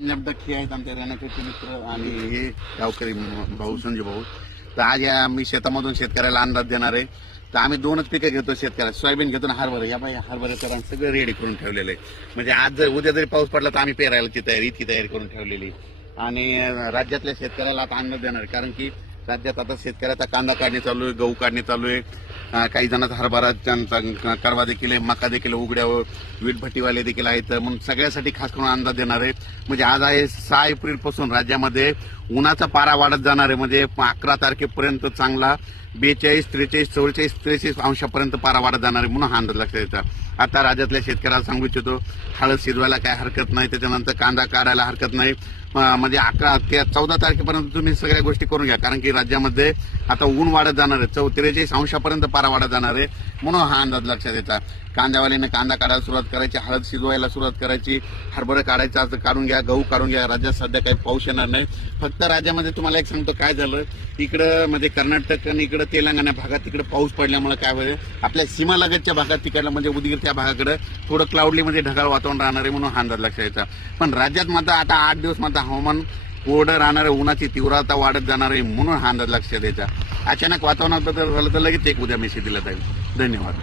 नबदखी आहेत आमचे राणाचे मित्र आणि हे गावकरी भाऊ संजय भाऊ. तर आज या मी शेतामधून शेतकऱ्याला अंदाज देणार आहे. तर आम्ही दोनच पिकं घेतो शेतकऱ्या सोयाबीन घेतो ना हरभरा. या बाई हरभऱ्याचं रान सगळं रेडी करून ठेवलेलं आहे. म्हणजे आज जर उद्या जरी पाऊस पडला तर आम्ही पेरायलाची तयारी इतकी तयारी करून ठेवलेली आणि राज्यातल्या शेतकऱ्याला आता अंदाज देणार आहे. कारण की राज्यात आता शेतकऱ्याचा कांदा काढणे चालू आहे गहू काढणे चालू आहे. काही जणांचा हरभरा त्यांचा करवा देखील आहे मका देखील उघड्यावर वीटभट्टीवाले देखील आहेत. म्हणून सगळ्यासाठी खास करून अंदाज देणार आहे. म्हणजे आज आहे सहा एप्रिलपासून राज्यामध्ये उन्हाचा पारा वाढत जाणार आहे. म्हणजे अकरा तारखेपर्यंत चांगला बेचाळीस त्रेचाळीस चौवेचाळीस त्रेचाळीस अंशापर्यंत पारा वाढत जाणार आहे म्हणून हा अंदाज लक्षात येतात आता राज्यातल्या शेतकऱ्याला सांगू इच्छितो हळद शिजवायला काय हरकत नाही. त्याच्यानंतर कांदा काढायला हरकत नाही. म्हणजे अकरा ते चौदा तारखेपर्यंत तुम्ही सगळ्या गोष्टी करून घ्या. कारण की राज्यामध्ये आता ऊन वाढत जाणार आहे. चौ त्रेचाळीस अंशापर्यंत पारा वाढत जाणार आहे म्हणून हा अंदाज लक्षात येतात कांद्यावाल्याने कांदा काढायला सुरुवात करायची हळद शिजवायला सुरुवात करायची हरभरा काढायचा असं काढून घ्या गहू काढून घ्या. राज्यात सध्या काही पाऊस येणार नाही. फक्त राज्यामध्ये तुम्हाला एक सांगतो काय झालं? इकडं म्हणजे कर्नाटक आणि इकडं तेलंगणा भागात तिकडे पाऊस पडल्यामुळे काय होईल? आपल्या सीमालगतच्या भागात तिकडला म्हणजे उदगीर त्या भागाकडे थोडं क्लाउडली म्हणजे ढगाळ वातावरण राहणार आहे म्हणून हा अंदाज लक्षात यायचा पण राज्यात मात्र आता आठ दिवस मात्र हवामान कोरडं राहणार आहे उन्हाची तीव्रता वाढत जाणार आहे म्हणून हा अंदाज लक्षात द्यायचा अचानक वातावरणात बदल झालं तर लगेच एक उद्या मेसेज दिला जाईल. धन्यवाद.